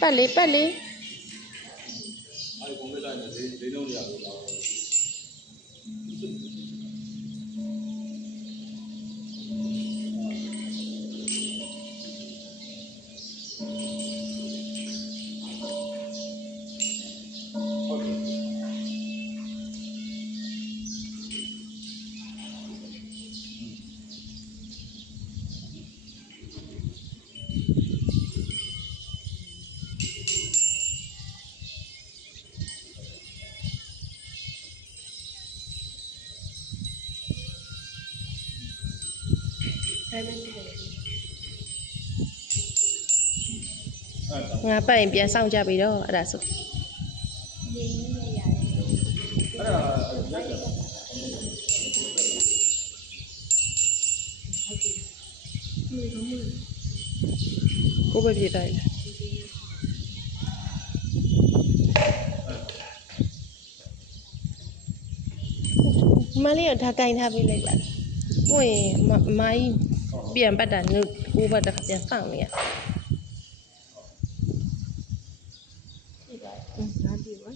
ပတ်လေးအဲ့ဒီကွန်ပျူတာနဲ့ဈေးနှုန်းရလို့တော့ငါပတ်ရင်ပြန်ဆောင်ကြပြီတော့အဲ့ဒါဆိုကိုပဲပြေးတိုင်းမလေးကထားကင်ထားပေးလိုက်ပါဟိုရင်အမကြီးပြန်ပတ်တာနှုတ်ကိုဘက်တစ်ခါပြန်ဆောင်နေရငါပြေးပါ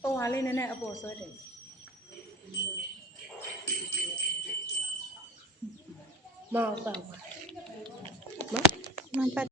ဟိုဟာလေးနည်းနည်းအပေါ်ဆွဲတယ်မောက်တော့ပါနော်မှန်ပတ်